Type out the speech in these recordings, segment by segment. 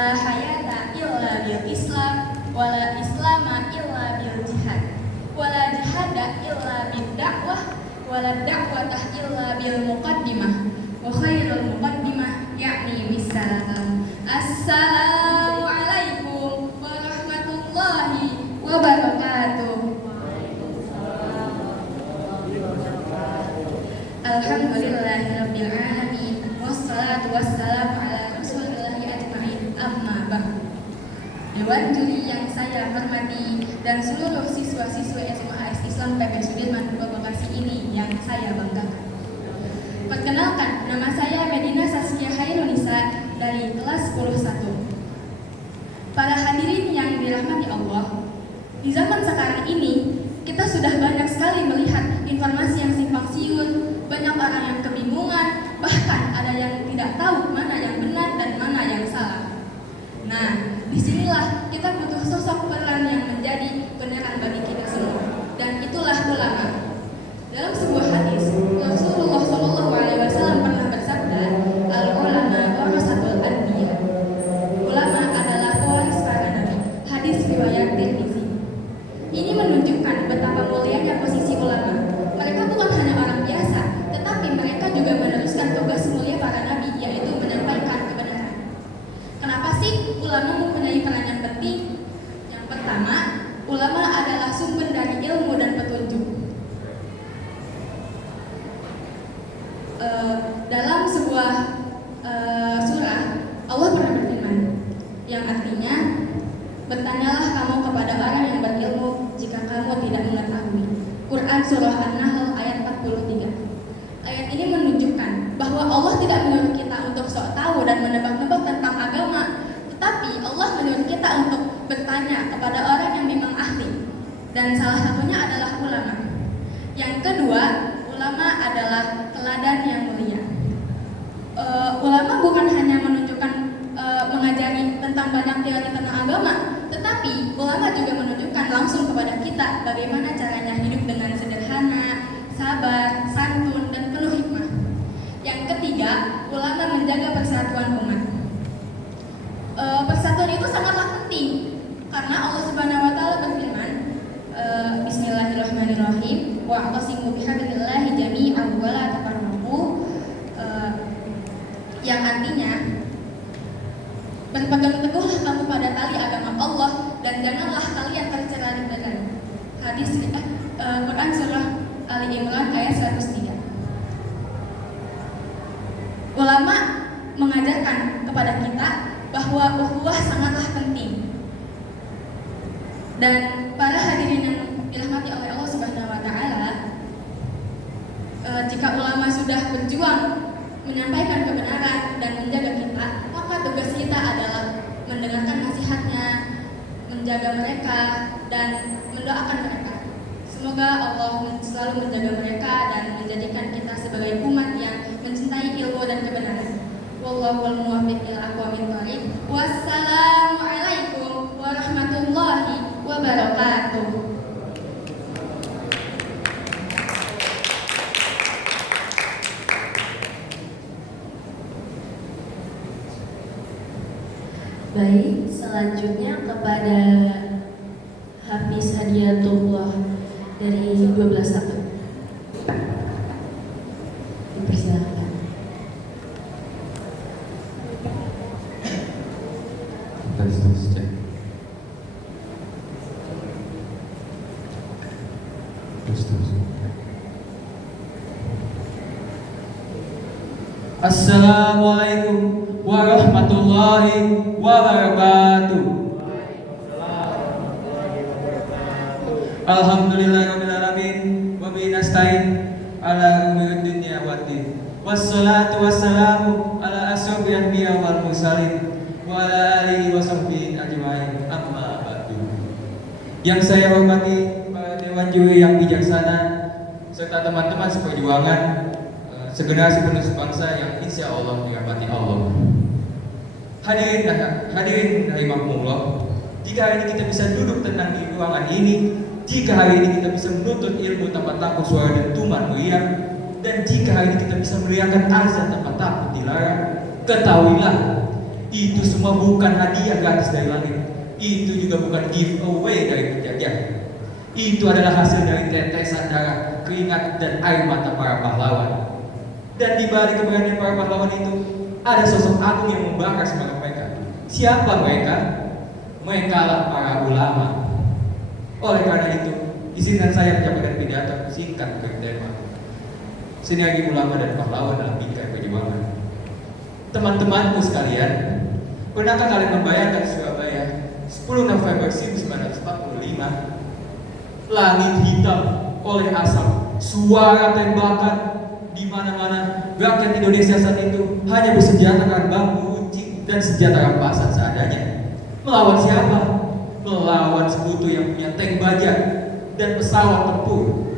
La hayata illa bil Islam, wala Islama illa bil jihad, wala jihada illa bil dakwah, wala dakwatah illa bil muqaddimah, wa khairul muqaddimah yakni bisalam. Assalamualaikum warahmatullahi wabarakatuh. Alhamdulillahirabbil alamin, wassalatu wassalamu ala rasulillahi ajmain, amma ba'du. Dewan juri yang saya hormati dan seluruh siswa-siswi SMA AS Islam PP Sudirman Bekasi ini yang saya banggakan. Perkenalkan, nama saya Medina Saskia Hairunisa dari kelas 10-1. Para hadirin yang dirahmati Allah, di zaman sekarang ini kita sudah banyak sekali melihat informasi yang simpang siur, banyak orang yang kebingungan, bahkan ada yang tidak tahu mana yang benar dan mana yang salah. Nah, disinilah kita butuh sosok peran yang menjadi penerang bagi kita semua, dan itulah ulama. Dalam sebuah hadis, Rasulullah SAW pernah bersabda, al-ulama warasatul anbiya. Ulama adalah pewaris para nabi. Hadis riwayat Tirmizi. Ini menunjukkan betapa mulianya posisi ulama. Mereka bukan hanya orang biasa, tetapi mereka juga meneruskan tugas mulia para nabi, yaitu menyampaikan kebenaran. Kenapa sih ulama mempunyai peran yang penting? Yang pertama, ulama adalah sumber dari ilmu dan petunjuk. Dalam sebuah surah, Allah pernah berfirman, yang artinya, bertanyalah kamu kepada orang yang berilmu jika kamu tidak mengetahui. Quran Surah An-Nahl ayat 43. Ayat ini menunjukkan bahwa Allah tidak menyuruh kita untuk sok tahu dan menebak-nebak tentang agama, tetapi Allah menyuruh kita untuk bertanya kepada orang yang memang ahli, dan salah satunya adalah ulama. Yang kedua, ulama adalah teladan yang mulia. Ulama bukan hanya menunjukkan mengajari tentang banyak teori tentang agama, tetapi ulama juga menunjukkan langsung kepada kita bagaimana caranya hidup dengan sederhana, sabar, santun, dan penuh hikmah. Yang ketiga, ulama menjaga persatuan umat. Persatuan itu sangatlah penting karena Allah Subhanahu wa taala berfirman, Bismillahirrahmanirrahim, wa'tasimu bihablillahi jami'an wa la tafarraqu, yang artinya berpegang teguhlah kamu pada tali agama Allah dan janganlah kalian tercerai-berai. Hadis Quran Surah Ali Imran ayat 103. Ulama mengajarkan kepada kita bahwa ukhuwah sangatlah penting. Dan para hadirin yang dirahmati oleh Allah Subhanahu wa taala, jika ulama sudah berjuang menyampaikan kebenaran dan menjaga kita, maka tugas kita adalah mendengarkan nasihatnya, menjaga mereka, dan mendoakan mereka. Semoga Allah selalu menjaga mereka dan menjadikan kita sebagai umat yang mencintai ilmu dan kebenaran. Wallahul muwaffiq ila aqwamit thoriq. Wassalamualaikum warahmatullahi wabarakatuh. Baik, selanjutnya kepada Hafiz Hadiyatullah dari 12 tahun. Dipersilakan. Assalamualaikum warahmatullahi wabarakatuh. Alhamdulillahirabbil alamin wa bihi nasta'in ala umuri dunya waddin. Wassalatu wassalamu ala asyrofil anbiya wal mursalin wa ala alihi wa sahbihi ajmain, amma ba'du. Yang saya hormati para dewan juri yang bijaksana serta teman-teman seperjuangan, segenerasi penerus bangsa yang insya Allah dirahmati Allah. Hadirin rahimakumullah, jika hari ini kita bisa duduk tenang di ruangan ini, jika hari ini kita bisa menuntut ilmu tanpa takut suara dentuman meriam, dan jika hari ini kita bisa meriahkan azan tanpa takut dilarang, ketahuilah Itu semua bukan hadiah gratis dari langit. Itu juga bukan giveaway dari penjajah. Itu adalah hasil dari tetesan darah, keringat, dan air mata para pahlawan. Dan di balik keberanian para pahlawan itu, ada sosok agung yang membakar semangat mereka. Siapa mereka? Mereka lah para ulama. Oleh karena itu, izinkan saya menyampaikan pidato singkat berikut tema sinergi ulama dan pahlawan dalam bingkai perjuangan. Teman-temanku sekalian, pernahkah kalian membayangkan Surabaya 10 November 1945? Langit hitam oleh asap, suara tembakan di mana-mana. Rakyat Indonesia saat itu hanya bersenjatakan bambu runcing dan senjata rampasan seadanya. Melawan siapa? Melawan sekutu yang punya tank baja dan pesawat tempur.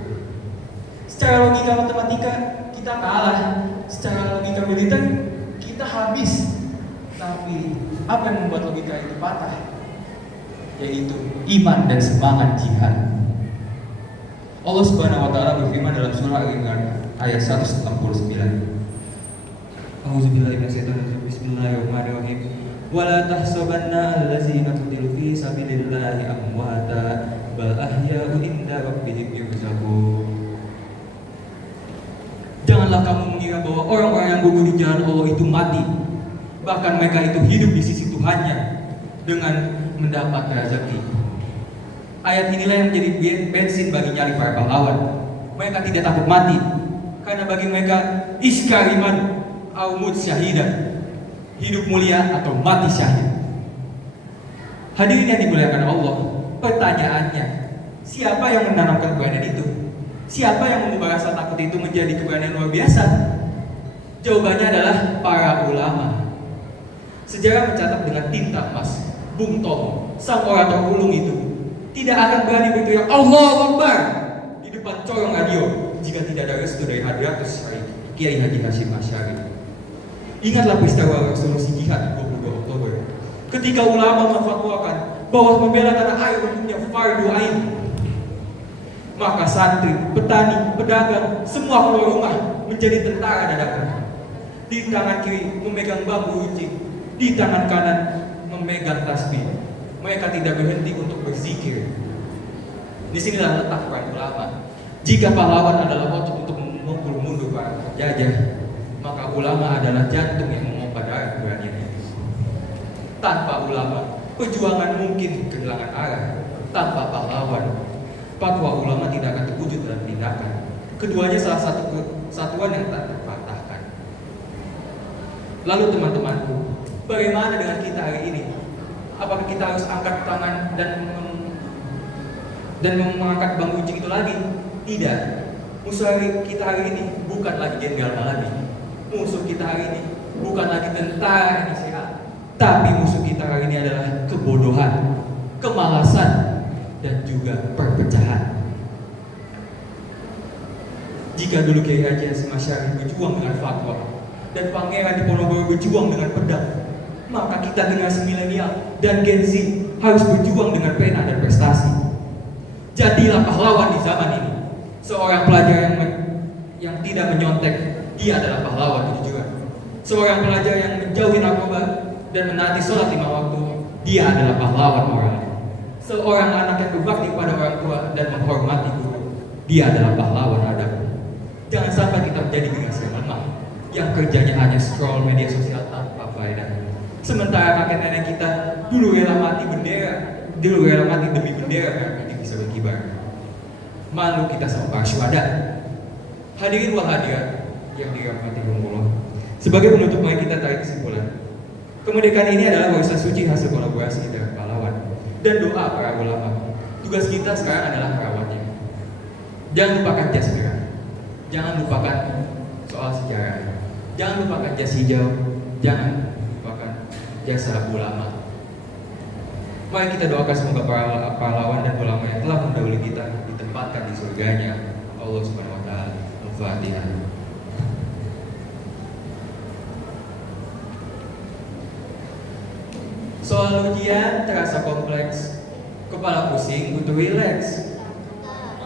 Secara logika matematika kita kalah, secara logika militer kita habis. Tapi apa yang membuat logika itu patah? Yaitu iman dan semangat jihad. Allah Subhanahu wa taala berfirman dalam surah Al-Imran ayat 169. A'udzubillahi minasyaitonir rajim. Bismillahirrahmanirrahim. Wala tahsabanna allazina qutilu fi sabilillahi amwata bal ahya'u inda rabbihim yurzaqun. Janganlah kamu mengira bahwa orang-orang yang gugur di jalan Allah itu mati. Bahkan mereka itu hidup di sisi Tuhannya dengan mendapat rezeki. Ayat inilah yang menjadi bensin bagi nyali para pahlawan. Mereka tidak takut mati, karena bagi mereka iskariman aumud syahidah, hidup mulia atau mati syahid. Hadirin yang dimuliakan Allah, pertanyaannya, siapa yang menanamkan keberanian itu? Siapa yang mengubah rasa takut itu menjadi keberanian luar biasa? Jawabannya adalah para ulama. Sejarah mencatat dengan tinta emas, Bung Tomo, sang orator ulung itu, tidak akan berani berteriak Allahu Akbar di depan corong radio jika tidak ada restu dari Hadratus Kiai Haji Hashim Asy'ari. Ingatlah peristiwa resolusi jihad 22 Oktober, ketika ulama memfatwakan bahwa membela tanah air hukumnya fardu ain. Maka santri, petani, pedagang, semua keluar rumah menjadi tentara dadakan. Di tangan kiri memegang bambu runcing, di tangan kanan memegang tasbih. Mereka tidak berhenti untuk berzikir. Disinilah letak peran ulama. Jika pahlawan adalah otot untuk memukul mundur para penjajah, maka ulama adalah jantung yang memompa darah keberanian itu. Tanpa ulama, perjuangan mungkin kehilangan arah. Tanpa pahlawan, fatwa ulama tidak akan terwujud dalam tindakan. Keduanya salah satu kesatuan yang tak terpatahkan. Lalu teman-temanku, bagaimana dengan kita hari ini? Apakah kita harus angkat tangan dan mengangkat bambu runcing itu lagi? Tidak. Musuh kita hari ini bukan lagi Jenderal Malabi. Musuh kita hari ini bukan lagi tentara Indonesia. Tapi musuh kita hari ini adalah kebodohan, kemalasan, dan juga perpecahan. Jika dulu Kiai Haji Hashim Asy'ari berjuang dengan fatwa dan Pangeran Diponegoro berjuang dengan pedang, maka kita generasi milenial dan Gen Z harus berjuang dengan pena dan prestasi. Jadilah pahlawan di zaman ini. Seorang pelajar yang tidak menyontek, dia adalah pahlawan kejujuran. Seorang pelajar yang menjauhi narkoba dan menaati sholat 5 waktu, dia adalah pahlawan moral. Seorang anak yang berbakti kepada orang tua dan menghormati guru, dia adalah pahlawan adab. Jangan sampai kita menjadi generasi yang lemah, yang kerjanya hanya scroll media sosial tanpa faedah. Sementara kakek nenek kita dulu rela mati demi bendera merah putih bisa berkibar. Malu kita sama para syuhada. Hadirin wal hadirat yang dirahmati Allah. Sebagai penutup, mari kita tarik kesimpulan. Kemerdekaan ini adalah warisan suci hasil kolaborasi antara pahlawan dan doa para ulama. Tugas kita sekarang adalah merawatnya. Jangan lupakan jas merah. Jangan lupakan soal sejarah. Jangan lupakan jas hijau. Jangan jasa ulama. Mari kita doakan semoga para pahlawan dan ulama yang telah mendahului kita ditempatkan di surganya Allah Subhanahu wa taala. Al-Fatihah. Soal ujian terasa kompleks, kepala pusing, butuh relax.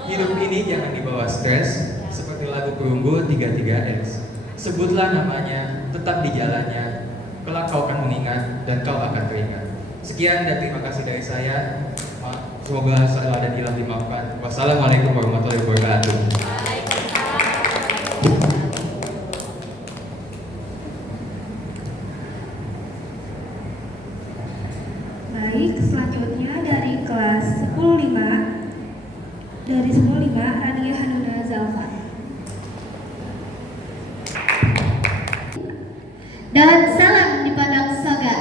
Hidup ini jangan dibawa stres, seperti lagu Perunggu 33X. Sebutlah namanya, tetap di jalannya. kelak kau akan mengingat dan kau akan teringat. Sekian dan terima kasih dari saya. Semoga salah dan hilang dimaafkan. Wassalamualaikum warahmatullahi wabarakatuh. Baik, selanjutnya dari kelas 105 dari 105 Rania Hanuna Zalfa. Dan salam di padang surga.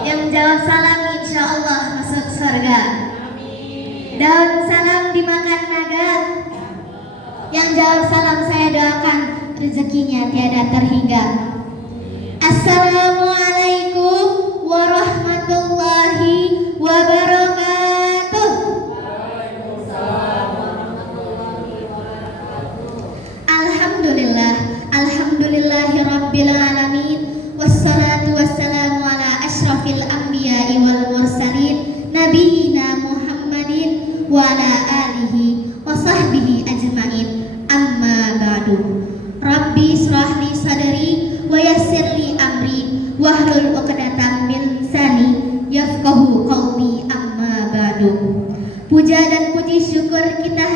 Yang jawab salam insya Allah masuk surga. Dan salam dimakan naga. Yang jawab salam saya doakan rezekinya tiada terhingga. Assalamualaikum warahmatullahi wabarakatuh. Alhamdulillah, alhamdulillahi rabbil alamin. Wassalatu wassalamu ala asyrafil anbiya'i wal mursalin nabiyina Muhammadin wa ala alihi wa sahbihi ajma'in. Amma ba'du. Rabbi israh li sadri wa yassir li amri wahlul 'uqdatam min lisani yafqahu qawli. Amma ba'du. Puja dan puji syukur kita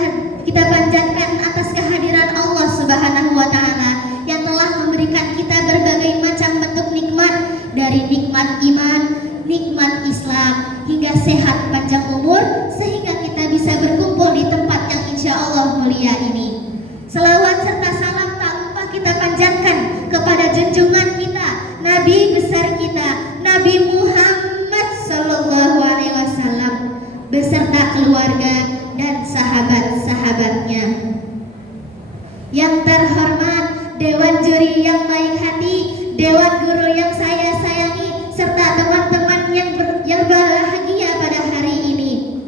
panjatkan atas kehadiran Allah Subhanahu wa taala yang telah memberikan kita berbagai macam bentuk nikmat, dari nikmat iman, nikmat Islam hingga sehat panjang umur, sehingga kita bisa berkumpul di tempat yang insya Allah mulia ini. Selawat serta salam tak lupa kita panjatkan kepada junjungan kita, Nabi besar kita, Nabi Muhammad Sallallahu Alaihi Wasallam beserta keluarga dan sahabat-sahabatnya. Yang terhormat Dewan Juri yang baik hati, Dewan Guru yang saya sayangi, serta teman-teman yang berbahagia pada hari ini.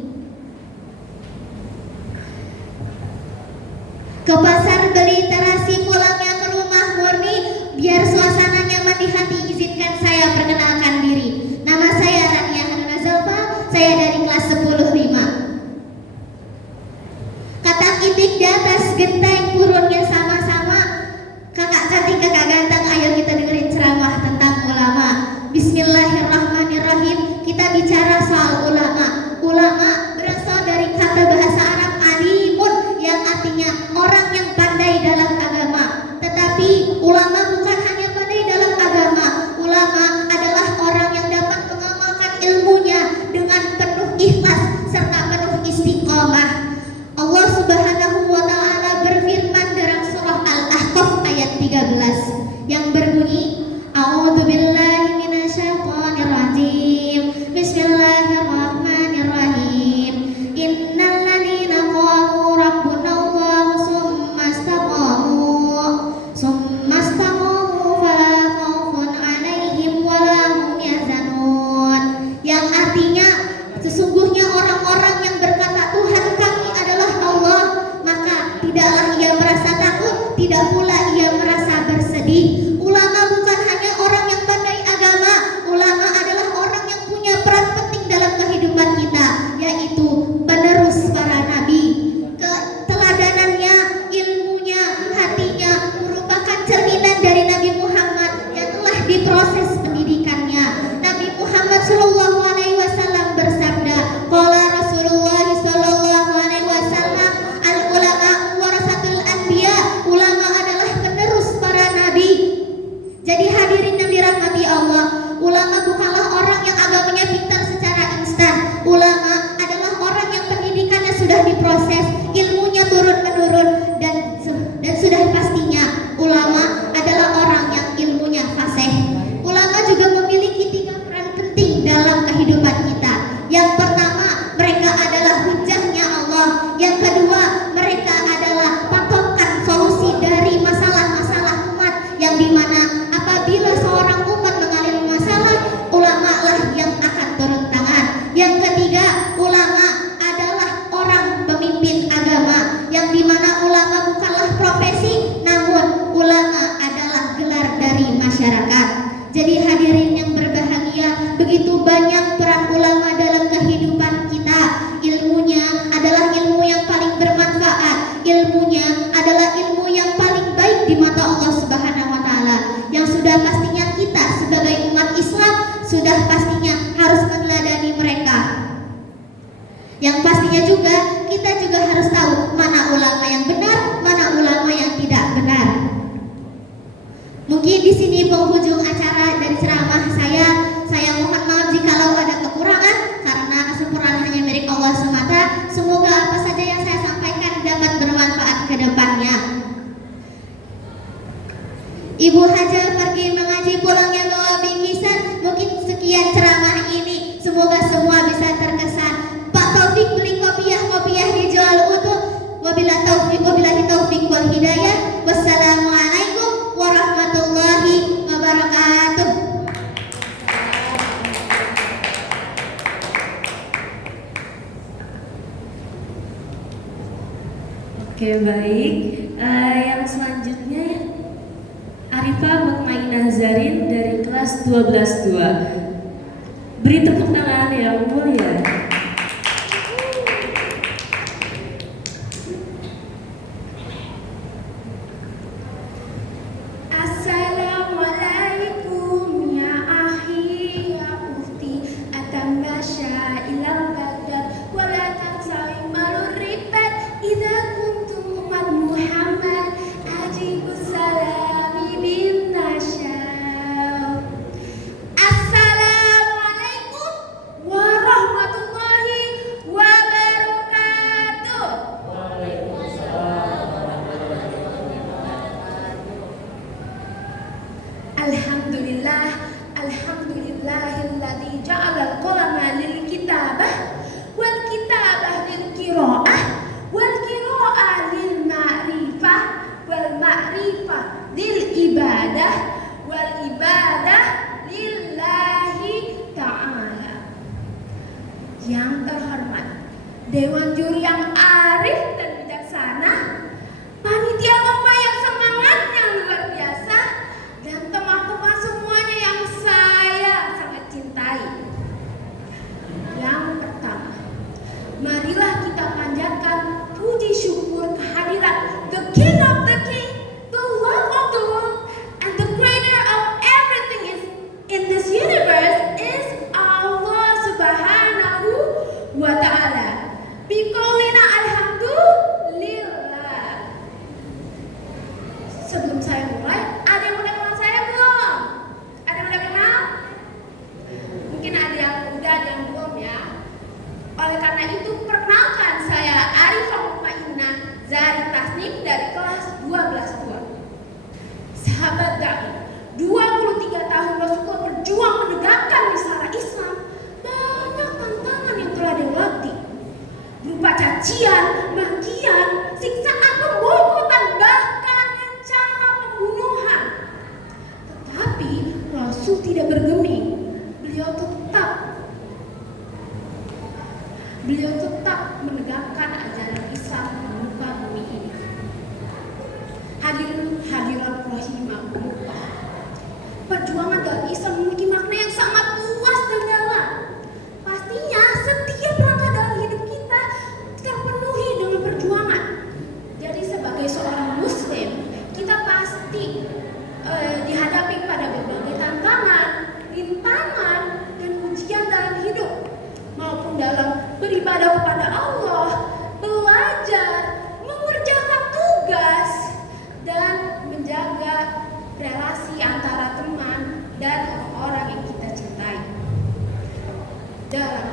Ke pasar beli terasi, pulangnya ke rumah murni, biar suasana nyaman di hati, izinkan saya perkenalkan diri. Nama saya Rania Hanuna Zalfa, saya dari kelas 105. Kata kitik di atas genteng, turunnya sama-sama. Kakak cantik, kakak ganteng, ayo kita dengerin ceramah tentang ulama. Bismillahirrahmanirrahim. Kita bicara soal ulama. Ulama berasal dari kata bahasa Arab alimun, yang artinya orang yang pandai dalam agama. Tetapi ulama bukan hanya pandai dalam agama. Ulama adalah orang yang dapat mengamalkan ilmunya dengan penuh ikhlas serta penuh istiqomah. Allah Subhanahu wa taala berfirman dalam surah Al-Ahqaf ayat 13 yang berbunyi, A'udzubillahi minasyaitonir rajim. Bismillahirrahmanirrahim. Innal ladzina qalu rabbunallahu tsumma istaqamu fala khaufun 'alaihim wa la hum yahzanun. Yang artinya sesungguhnya orang-orang yang berkata Tuhan kami adalah Allah, maka tidaklah ia merasa takut, tidak pula ia merasa bersedih. Ulama bukan hanya orang yang pandai agama, ulama adalah orang yang punya peran penting dalam kehidupan kita, yaitu penerus para nabi. Keteladanannya, ilmunya, hatinya merupakan cerminan dari Nabi Muhammad yang telah diproses pendidikannya. Nabi Muhammad Shallallahu Alaihi Wasallam bersabda, qala Rasulullah Shallallahu Alaihi Wasallam, al ulama warasatul anbiya. Ulama adalah penerus para nabi. Jadi hadirin yang dirahmati Allah, ulama bukanlah orang yang agamanya pintar secara instan. Ulama adalah orang yang pendidikannya sudah diproses, ilmunya turun-menurun, dan sudah pastinya ulama adalah orang yang ilmunya fasih. Ulama juga memiliki 3 peran penting dalam kehidupan kita. Yang pertama, mereka adalah hujahnya Allah. Yang kedua, mereka adalah patokan solusi dari masalah-masalah umat, yang dimana apabila seorang umat mengalami masalah, ulama lah yang akan turun tangan. Yang ketiga, ulama adalah orang pemimpin agama, yang dimana ulama bukanlah profesi, namun ulama adalah gelar dari masyarakat. Jadi hadirin yang berbahagia, begitu banyak peran ulama dalam kehidupan kita. Ilmunya adalah ilmu yang paling bermanfaat, ilmunya adalah ilmu yang paling baik di mata Allah Subhanahu wa taala, yang sudah pastinya kita penghujung acara dan ceramah saya mohon maaf jikalau ada kekurangan karena kesempurnaan hanya milik Allah semata. Semoga apa saja yang saya sampaikan dapat bermanfaat ke depannya. Ibu Hajar pergi mengaji, pulangnya bawa bingkisan. Mungkin sekian ceramah ini, semoga semua bisa terkesan. Pak Taufik beli kopiah dijual utuh. Wabillahi taufik wal hidayah. Wassalamualaikum warahmatullahi wabarakatuh. Oke, baik. Yang selanjutnya Arifah Mutmainah Zarin dari kelas 12-2. Beri tepuk tangan yang mulia. Assalamualaikum ya akhi ya ukhti, atamasya ilal qadar wala tansai malur ribat idza kuntum umat Muhammad ajibus salami bin nasyaw. Assalamualaikum warahmatullahi wabarakatuh. Alhamdulillahilladzi ja'alal qalama lil kitabah wal kitabah lil qiraah wal qiraah lil ma'rifah wal ma'rifah lil ibadah wal ibadah lillahi ta'ala. Yang terhormat Dewan Juri yang arif dan bijaksana, panitia lomba yang semangatnya luar biasa, dan teman-teman semuanya yang saya sangat cintai. Yang pertama, marilah kita panjatkan puji syukur kehadirat the King of the King, the Lord of the world, and the creator of everything in this universe is Allah Subhanahu wa Ta'ala. Biqaulina alhamdulillah. Sebelum saya mulai, ada yang udah kenal saya belum? Ada yang udah kenal? Mungkin ada yang udah, ada yang belum ya. Oleh karena itu, perkenalkan saya Arifah Mutmainah Zarin Tasnim dari kelas 12-2. Sahabat dakwah, 23 tahun Rasulullah berjuang menegakkan risalah Islam. Banyak tantangan yang telah dilewati, berupa cacian, makian, siksaan, pemboikotan, bahkan rencana pembunuhan. Tetapi Rasul tidak bergeming. Beliau tetap menegakkan ajaran Islam di muka bumi ini. Hadirat rahimahumullah. Perjuangan dalam Islam memiliki makna yang sangat luas dan dalam. Pastinya setiap langkah dalam hidup kita terpenuhi dengan perjuangan. Jadi sebagai seorang muslim, kita pasti dihadapi pada berbagai tantangan, rintangan, dan ujian dalam hidup, maupun dalam beribadah kepada Allah, belajar, mengerjakan tugas, dan menjaga relasi antara teman dan orang yang kita cintai. Dalam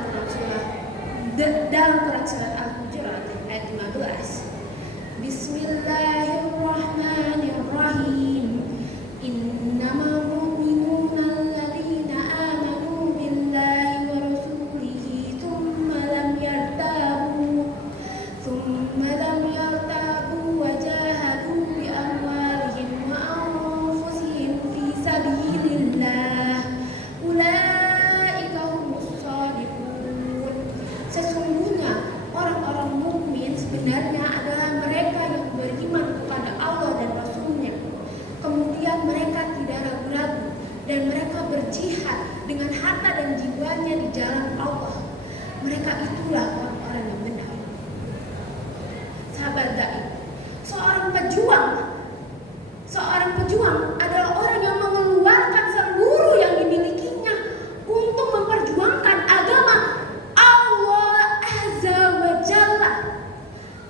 Quran surat Al-Hujurat ayat 15. Bismillahirrahmanirrahim. Innamal mu'minuna alladzina amanu billahi wa rasulihi thumma lam yartabu wa jahadu bi amwalihim wa anfusihim fi sabilillah. Ulaika humus shadiqun. Sesungguhnya orang-orang mukmin sebenarnya adalah mereka yang beriman kepada Allah dan Rasul-Nya. Kemudian mereka tidak ragu-ragu dan mereka berjihad dengan harta dan jiwanya di jalan Allah. Mereka itulah orang-orang yang benar. Sahabat dai, seorang pejuang adalah orang yang mengeluarkan seluruh yang dimilikinya untuk memperjuangkan agama Allah Azza wa Jalla.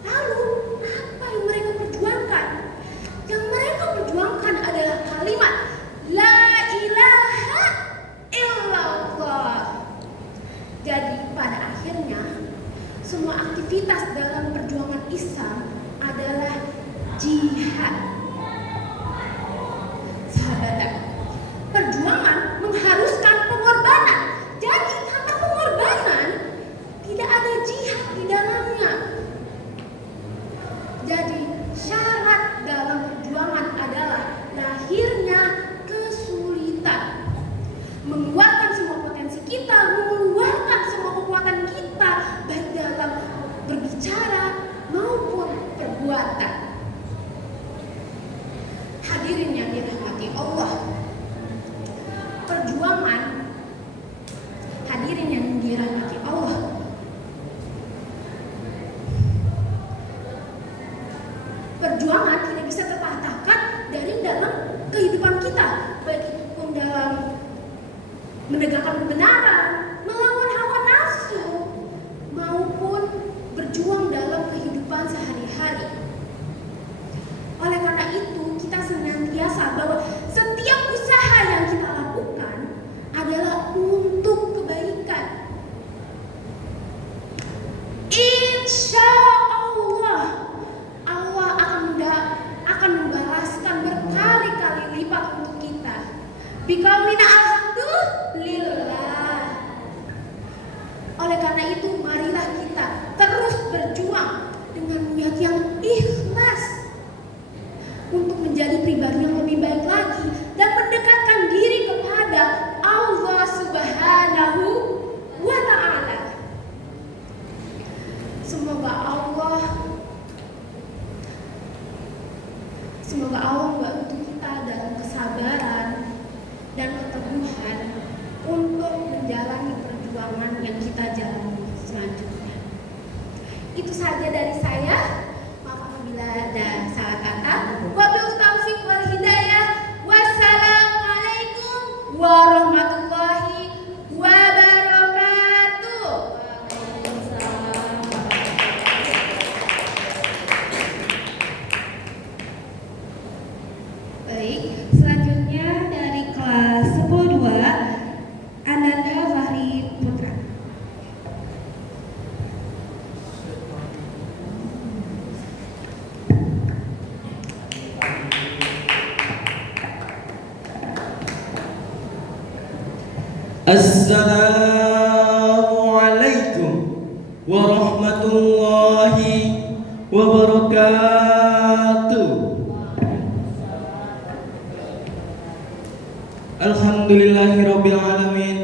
Lalu, apa yang mereka perjuangkan? Yang mereka perjuangkan adalah kalimat La jihad. Sahabat, perjuangan mengharuskan pengorbanan. Jadi tanpa pengorbanan tidak ada jihad di dalamnya. Jadi syarat dalam perjuangan adalah lahirnya kesulitan. Mengeluarkan semua potensi kita, mengeluarkan semua kekuatan kita, baik dalam berbicara maupun perbuatan. Hadirin yang dirahmati Allah, perjuangan, hadirin yang dirahmati Allah, perjuangan tidak bisa terpatahkan dari dalam kehidupan kita, baik itu pun dalam menegakkan kebenaran, melawan hawa nafsu, maupun berjuang dalam kehidupan sehari-hari. Oleh karena itu, kita senantiasa bahwa setiap usaha yang kita lakukan adalah untuk kebaikan. Insya Allah, Allah akan membalaskan berkali-kali lipat untuk kita. Biqaulina alhamdulillah. Oleh karena itu, marilah kita terus berjuang dengan niat yang ikhlas untuk menjadi pribadi yang lebih baik lagi dan mendekatkan diri kepada Allah Subhanahu wa Ta'ala. Semoga Allah membantu kita dalam kesabaran dan keteguhan untuk menjalani perjuangan yang kita jalani selanjutnya. Itu saja dari saya. Maaf apabila ada salah kata. Wabil taufiq wal hidayah. Wassalamualaikum warahmatullahi wabarakatuh. Baik, selanjutnya dari kelas 10-2 Ananda Fahri Putra. Assalamualaikum warahmatullahi wabarakatuh. Alhamdulillahirabbil alamin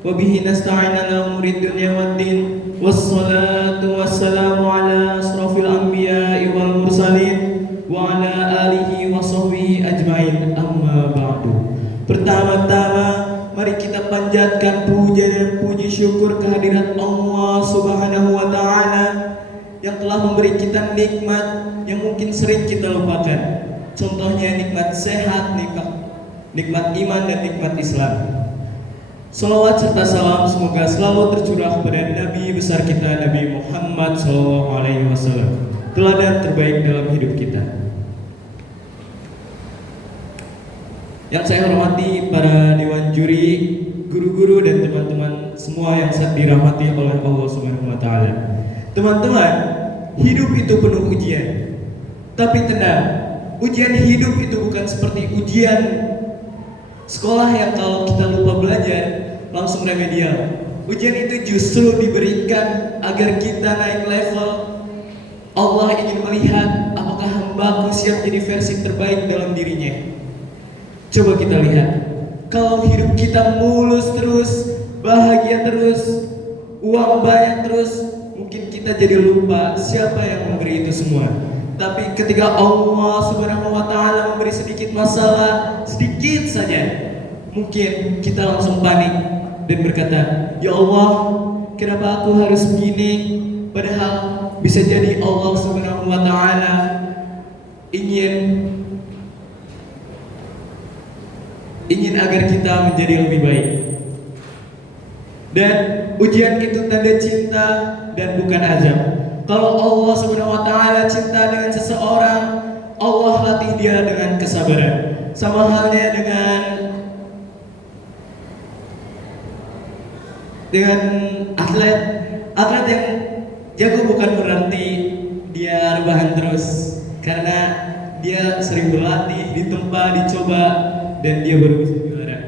wa bihi nasta'in ala umuri dunya waddin wassalatu wassalamu ala asrofil anbiya'i wal mursalin wa ala alihi wa sahbihi ajmain, amma ba'du. Pertama-tama mari kita panjatkan puja dan puji syukur kehadirat Allah Subhanahu wa Ta'ala yang telah memberi kita nikmat yang mungkin sering kita lupakan. Contohnya nikmat sehat, nikmat iman dan nikmat Islam. Salawat serta salam semoga selalu tercurah kepada Nabi besar kita Nabi Muhammad SAW, teladan terbaik dalam hidup kita. Yang saya hormati para dewan juri, guru-guru dan teman-teman semua yang dirahmati oleh Allah Subhanahu wa Ta'ala. Teman-teman, hidup itu penuh ujian. Tapi tenang, ujian hidup itu bukan seperti ujian sekolah yang kalau kita lupa belajar langsung remedial. Ujian itu justru diberikan agar kita naik level. Allah ingin melihat apakah hambaku siap jadi versi terbaik dalam dirinya. Coba kita lihat, kalau hidup kita mulus terus, bahagia terus, uang banyak terus, mungkin kita jadi lupa siapa yang memberi itu semua. Tapi ketika Allah Subhanahu wa Ta'ala memberi sedikit masalah, sedikit saja, mungkin kita langsung panik dan berkata, ya Allah, kenapa aku harus begini? Padahal bisa jadi Allah Subhanahu wa Ta'ala ingin agar kita menjadi lebih baik. Dan ujian itu tanda cinta dan bukan azab. Kalau Allah Subhanahu wa Ta'ala cinta dengan seseorang, Allah latih dia dengan kesabaran. Sama halnya dengan atlet yang jago bukan berarti dia rebahan terus, karena dia sering berlatih, ditempa, dicoba, dan dia baru bisa juara.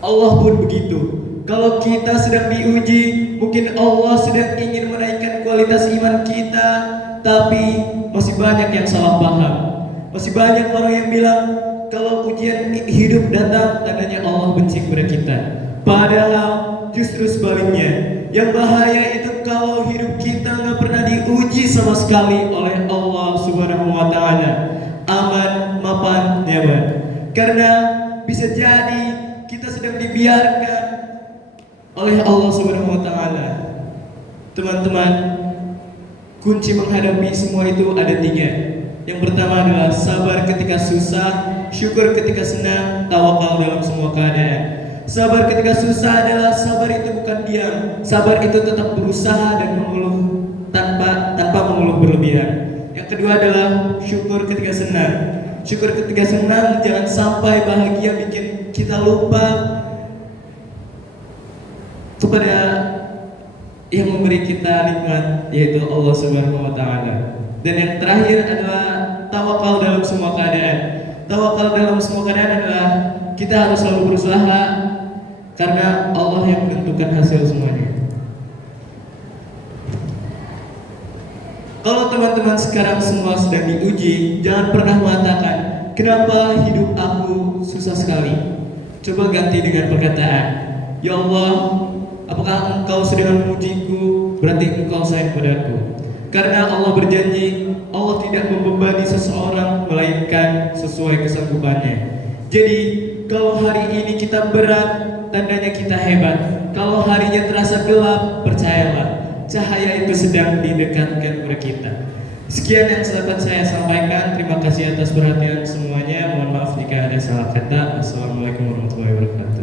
Allah pun begitu. Kalau kita sedang diuji, mungkin Allah sedang ingin menaikkan kualitas iman kita, tapi masih banyak yang salah paham. Masih banyak orang yang bilang kalau ujian hidup datang, tandanya Allah benci kepada kita. Padahal justru sebaliknya. Yang bahaya itu kalau hidup kita nggak pernah diuji sama sekali oleh Allah Subhanahu wa Ta'ala. Aman, mapan, nyaman. Karena bisa jadi kita sedang dibiarkan oleh Allah Subhanahu wa Ta'ala. Teman-teman, kunci menghadapi semua itu ada 3. Yang pertama adalah sabar ketika susah, syukur ketika senang, tawakal dalam semua keadaan. Sabar ketika susah adalah sabar itu bukan diam. Sabar itu tetap berusaha dan mengeluh tanpa mengeluh berlebihan. Yang kedua adalah syukur ketika senang. Syukur ketika senang, jangan sampai bahagia bikin kita lupa kepada yang memberi kita nikmat, yaitu Allah Subhanahu wa Ta'ala. Dan yang terakhir adalah tawakal dalam semua keadaan. Tawakal dalam semua keadaan adalah kita harus selalu berusaha karena Allah yang menentukan hasil semuanya. Kalau teman-teman sekarang semua sedang diuji, jangan pernah mengatakan, kenapa hidup aku susah sekali? Coba ganti dengan perkataan, ya Allah, apakah Engkau sedang mengujiku? Berarti Engkau sayang padaku. Karena Allah berjanji, Allah tidak membebani seseorang melainkan sesuai kesanggupannya. Jadi, kalau hari ini kita berat, tandanya kita hebat. Kalau harinya terasa gelap, percayalah, cahaya itu sedang didekatkan kepada kita. Sekian yang dapat saya sampaikan. Terima kasih atas perhatian semuanya. Mohon maaf jika ada salah kata. Assalamualaikum warahmatullahi wabarakatuh.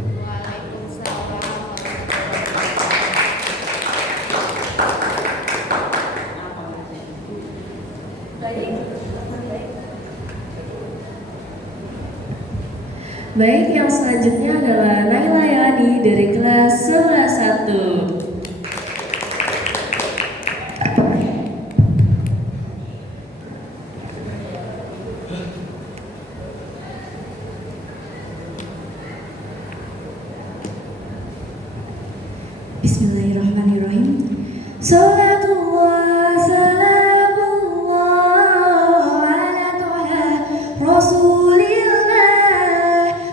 Baik, yang selanjutnya adalah Naila Yani dari kelas 11-1. Bismillahirrahmanirrahim. Salatullah salamullah ala toha Rasulillah.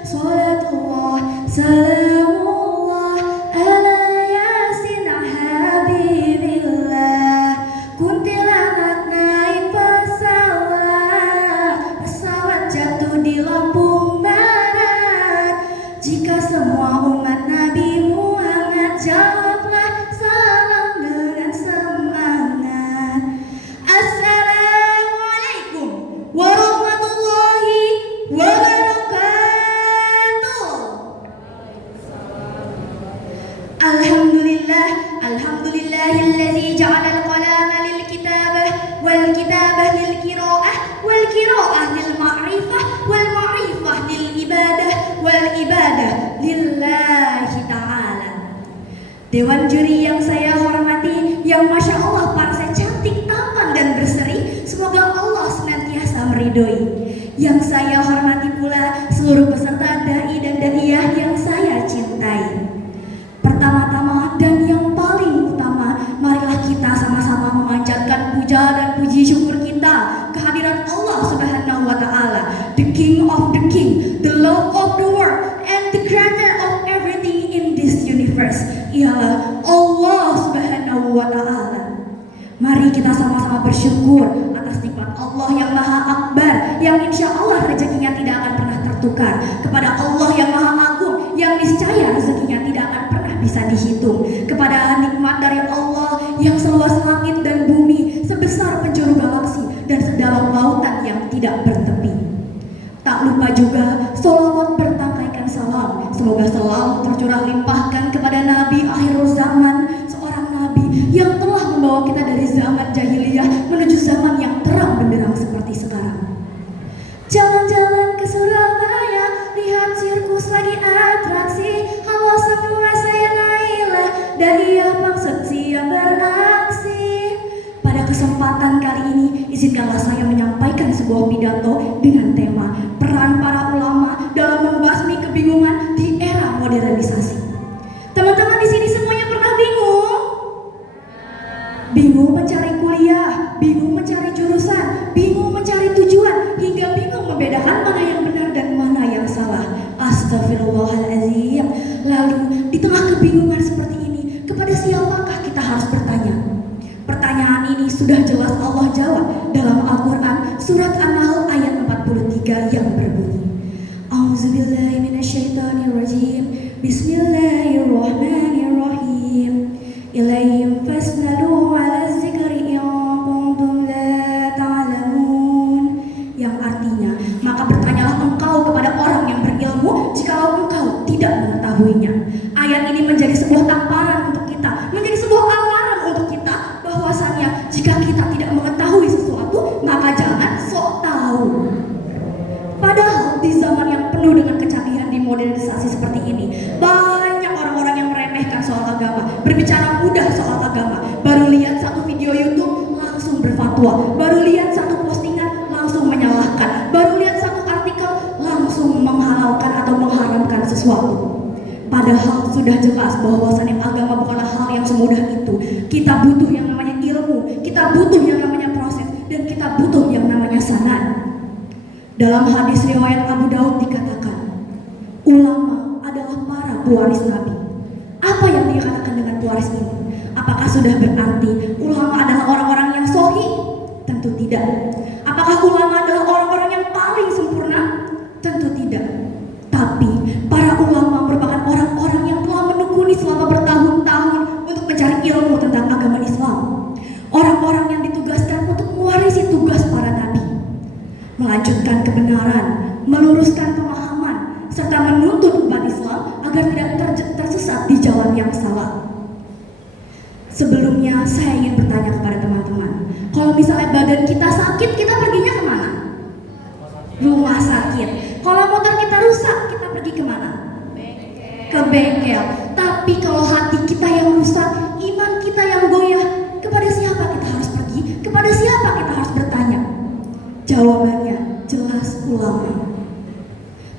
Salatullah salamullah ala yasin habibillah. Kuntilanak naik pesawat jatuh di Lampung Barat. Jika semua umat Nabi Muhammad jawablah salam dengan semangat. Assalamualaikum warahmatullahi wabarakatuh. Alhamdulillah, alhamdulillahilladzi ja'ala al-qalama lil kitabah wal kitabah lil qiraah wal qiraah lil ma'rifah wal ma'rifah lil ibadah wal ibadah lillahi ta'ala. Dewan juri yang saya hormati, yang Masya Allah parasnya cantik, tampan dan berseri, semoga Allah senantiasa meridhoi. Yang saya hormati pula seluruh peserta dai dan daiyah yang saya cintai. Pertama-tama dan yang paling utama, marilah kita sama-sama memanjatkan puja dan puji syukur kita kehadirat Allah Subhanahu wa Ta'ala, the King of the King, the Lord of the world, and the Creator of everything in this universe, ialah Allah Subhanahu wa Ta'ala. Mari kita sama-sama bersyukur atas nikmat Allah yang Maha Akbar, yang insya Allah rezekinya tidak akan pernah tertukar, kepada Allah yang Maha Agung, yang niscaya rezekinya tidak akan pernah bisa dihitung, kepada nikmat dari Allah yang seluas langit dan bumi, sebesar penjuru galaksi dan sedalam lautan yang tidak bertepi. Tak lupa juga sholawat bertangkaikan salam, semoga selalu tercurah limpahkan kepada Nabi akhir zaman, seorang Nabi yang telah membawa kita dari zaman jahiliyah menuju zaman yang terang benderang seperti sekarang. Jalan-jalan ke Surabaya, lihat sirkus lagi atraksi. Halo semua, saya Naila, dari maksud siap beraksi. Pada kesempatan kali ini izinkanlah saya menyampaikan sebuah pidato dengan tema peran para ulama dalam membasmi kebingungan di era modernisasi. Teman-teman di sini semuanya pernah bingung? Bingung mencari kuliah, bingung mencari jurusan, bingung mencari tujuan, hingga bingung membedakan mana yang benar dan mana yang salah. Astagfirullahaladzim. Lalu di tengah kebingungan seperti ini, kepada siapakah kita harus bertanya? Pertanyaan ini sudah jelas Allah jawab dalam Al-Quran surat An-Nahl ayat 43 yang berbunyi, A'udzubillahi minasyaitonirrajim. Bismillahirrahmanirrahim. Ilaihim fasnalu ala zikri in kuntum la ta'lamun. Yang artinya, maka bertanyalah engkau kepada orang yang berilmu jikalau engkau tidak mengetahuinya. Ayat ini menjadi sebuah tamparan untuk kita, menjadi sebuah alarm untuk kita bahwasannya jika kita tidak mengetahui sesuatu, maka jangan sok tahu. Padahal di zaman yang penuh dengan kecanggihan di modernisasi seperti ini, banyak orang-orang yang meremehkan soal agama, berbicara mudah soal agama. Baru lihat satu video YouTube langsung berfatwa, baru lihat satu postingan langsung menyalahkan, baru lihat satu artikel langsung menghalalkan atau mengharamkan sesuatu. Padahal sudah jelas bahwasannya agama bukanlah hal yang semudah itu. Kita butuh yang namanya ilmu, kita butuh yang namanya proses, dan kita butuh yang namanya sanad. Dalam hadis riwayat Abu Daud dikatakan, ulama adalah para pewaris Nabi. Apa yang dikatakan dengan pewaris ini? Apakah sudah berarti ulama adalah orang-orang yang sahih? Tentu tidak. Apakah ulama adalah orang-orang yang paling sempurna? Tentu tidak. Tapi para ulama merupakan orang-orang yang telah menekuni selama bertahun-tahun untuk mencari ilmu tentang agama Islam. Orang-orang yang ditugaskan untuk mewarisi tugas para nabi, melanjutkan kebenaran, meluruskan pemahaman, serta menuntun umat Islam agar tidak tersesat di jalan yang salah. Sebelumnya saya ingin bertanya kepada teman-teman, kalau misalnya badan kita sakit, kita perginya kemana? Rumah sakit. Kalau motor kita rusak, kita pergi kemana? Ke bengkel. Tapi kalau hati kita yang rusak, iman kita yang goyah, kepada siapa kita harus pergi? Kepada siapa kita harus bertanya? Jawabannya jelas ulama.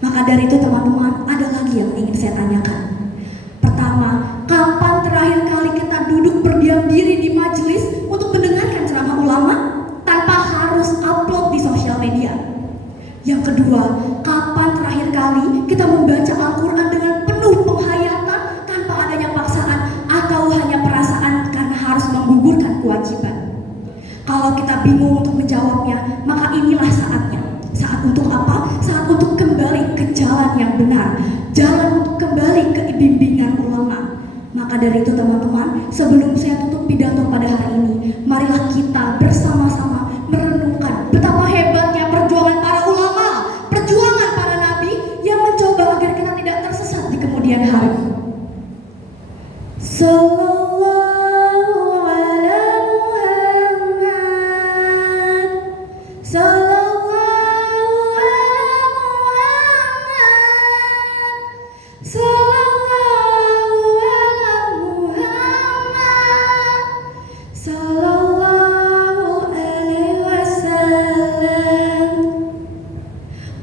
Maka dari itu teman-teman, ada lagi yang ingin saya tanyakan. Pertama, kapan terakhir kali kita duduk berdiam diri di majelis untuk mendengarkan ceramah ulama tanpa harus upload di sosial media? Yang kedua, kapan terakhir kali kita membaca Al-Quran dengan penuh penghayatan tanpa adanya paksaan atau hanya perasaan karena harus menggugurkan kewajiban? Kalau kita bingung untuk menjawabnya, maka inilah saatnya. Saat untuk apa? Saat untuk kembali ke jalan yang benar, jalan untuk kembali ke bimbingan ulama. Maka dari itu teman-teman, sebelum saya tutup pidato pada hari ini, marilah kita bersama-sama merenungkan betapa hebatnya perjuangan para ulama, perjuangan para nabi yang mencoba agar kita tidak tersesat di kemudian hari. Sallallahu ala Muhammad, sallallahu ala Muhammad, sallallahu ala Muhammad, sallallahu alaihi wasallam.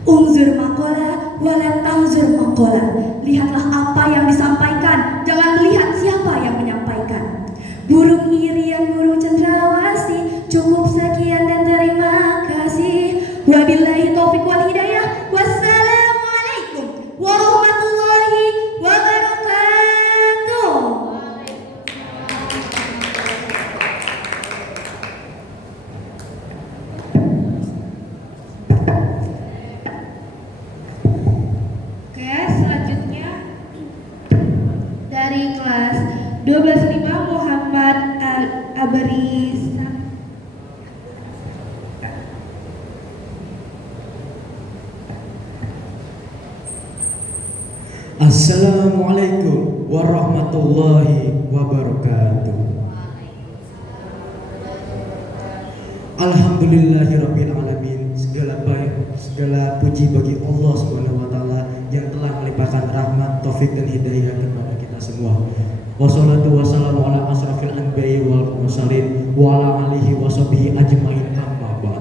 Unzur maqala walan tanzur maqala. Lihatlah apa yang disampaikan, jangan melihat siapa yang menyampaikan. Burung iri yang burung cendrawasih. Cukup sekian dan terima kasih. Wabillahi taufiq wal hidayah. Wassalamualaikum warahmatullahi wabarakatuh. Oke, selanjutnya dari kelas 12.5 Muhammad Al-Abris. Assalamualaikum warahmatullahi wabarakatuh. Alhamdulillahirabbil alamin. Segala baik, segala puji bagi Allah Subhanahu wa taala yang telah melimpahkan rahmat, taufik dan hidayah kepada kita semua. Wassalatu wassalamu ala asrafil anbiya'i wal mursalin wa ala alihi washabihi ajmain amma ba'd.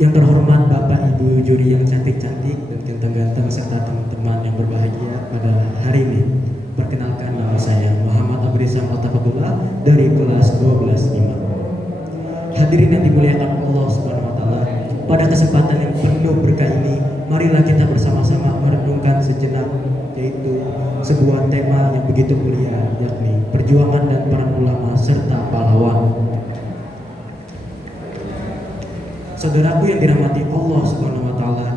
Yang terhormat Bapak Ibu juri yang cantik-cantik dan ganteng-ganteng serta teman-teman yang berbahagia pada hari ini. Perkenalkan, nama saya Muhammad Abrizam Al-Tafadullah dari kelas 12 IMA. Hadirin yang dimuliakan Allah Subhanahu wa taala, pada kesempatan yang penuh berkah ini, marilah kita bersama-sama merenungkan sejenak, yaitu sebuah tema yang begitu mulia, yakni perjuangan dan peran ulama serta pahlawan. Saudaraku yang dirahmati Allah Subhanahu wa taala,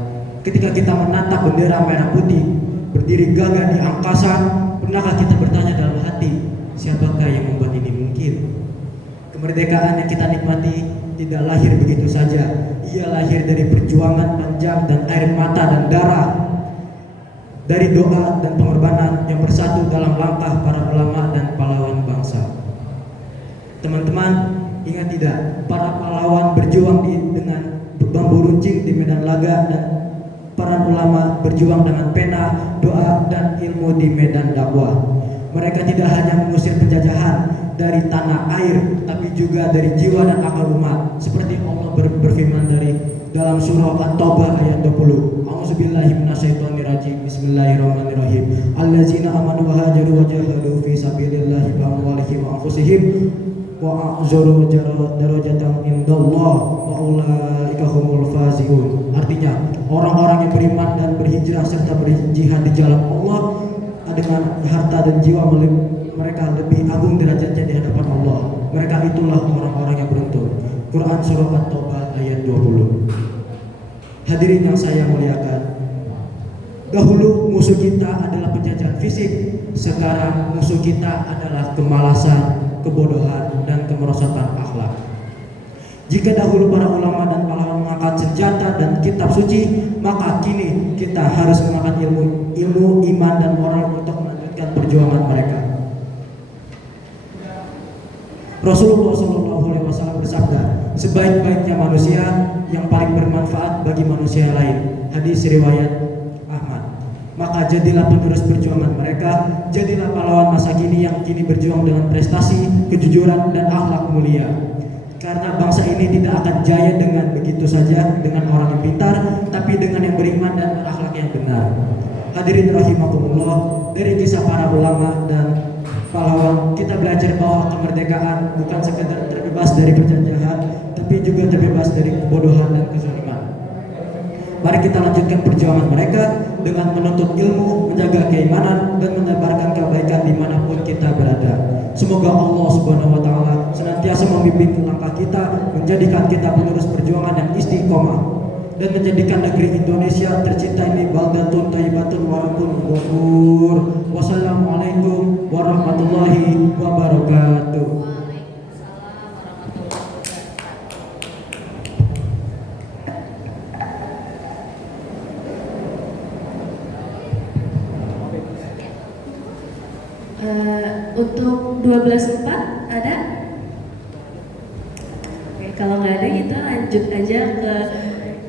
ketika kita menatap bendera merah putih berdiri gagah di angkasa, pernahkah kita bertanya dalam hati, siapakah yang membuat ini mungkin? Kemerdekaan yang kita nikmati tidak lahir begitu saja. Ia lahir dari perjuangan panjang dan air mata dan darah, dari doa dan pengorbanan yang bersatu dalam langkah para ulama dan pahlawan bangsa. Teman-teman, ingat tidak, para pahlawan berjuang dengan bambu runcing di medan laga, dan para ulama berjuang dengan pena, doa, dan ilmu di medan dakwah. Mereka tidak hanya mengusir penjajahan dari tanah air, tapi juga dari jiwa dan akal umat. Seperti Allah berfirman dari dalam surah At-Taubah ayat 20. A'udzubillahi minasyaitonirrajim. Bismillahirrahmanirrahim. Allazina amanu wa hajaru wa jahadu fi sabilillahi bi amwalihim wa anfusihim wa a'zaru darajatan indallah wa ulaika humul faizun. Artinya, orang-orang yang beriman dan berhijrah serta berjihad di jalan Allah dengan harta dan jiwa, mereka lebih agung derajatnya di hadapan Allah. Mereka itulah orang-orang yang beruntung. Quran surah At-Taubah ayat 20. Hadirin yang saya muliakan, dahulu musuh kita adalah penjajahan fisik, sekarang musuh kita adalah kemalasan, kebodohan, dan kemerosotan akhlak. Jika dahulu para ulama dan pahlawan mengangkat senjata dan kitab suci, maka kini kita harus mengangkat ilmu, iman, dan moral untuk melanjutkan perjuangan mereka. Rasulullah SAW bersabda, sebaik-baiknya manusia yang paling bermanfaat bagi manusia lain. Hadis riwayat Ahmad. Maka jadilah penerus perjuangan mereka, jadilah pahlawan masa kini yang kini berjuang dengan prestasi, kejujuran, dan akhlak mulia. Karena bangsa ini tidak akan jaya dengan begitu saja dengan orang yang pintar, tapi dengan yang beriman dan berakhlak yang benar. Hadirin rahimakumullah, dari kisah para ulama dan pahlawan kita belajar bahwa kemerdekaan bukan sekedar terbebas dari penjajahan, tapi juga terbebas dari kebodohan dan kezaliman. Mari kita lanjutkan perjuangan mereka dengan menuntut ilmu, menjaga keimanan, dan menebarkan kebaikan dimanapun kita berada. Semoga Allah Subhanahu wa taala senantiasa membimbing langkah kita, menjadikan kita penerus perjuangan yang istiqomah, dan menjadikan negeri Indonesia tercinta ini baldatun thayyibatun wa rabbun ghafur. Wassalamualaikum warahmatullahi wabarakatuh. Untuk 12.4 ada? Oke, kalau nggak ada kita lanjut aja ke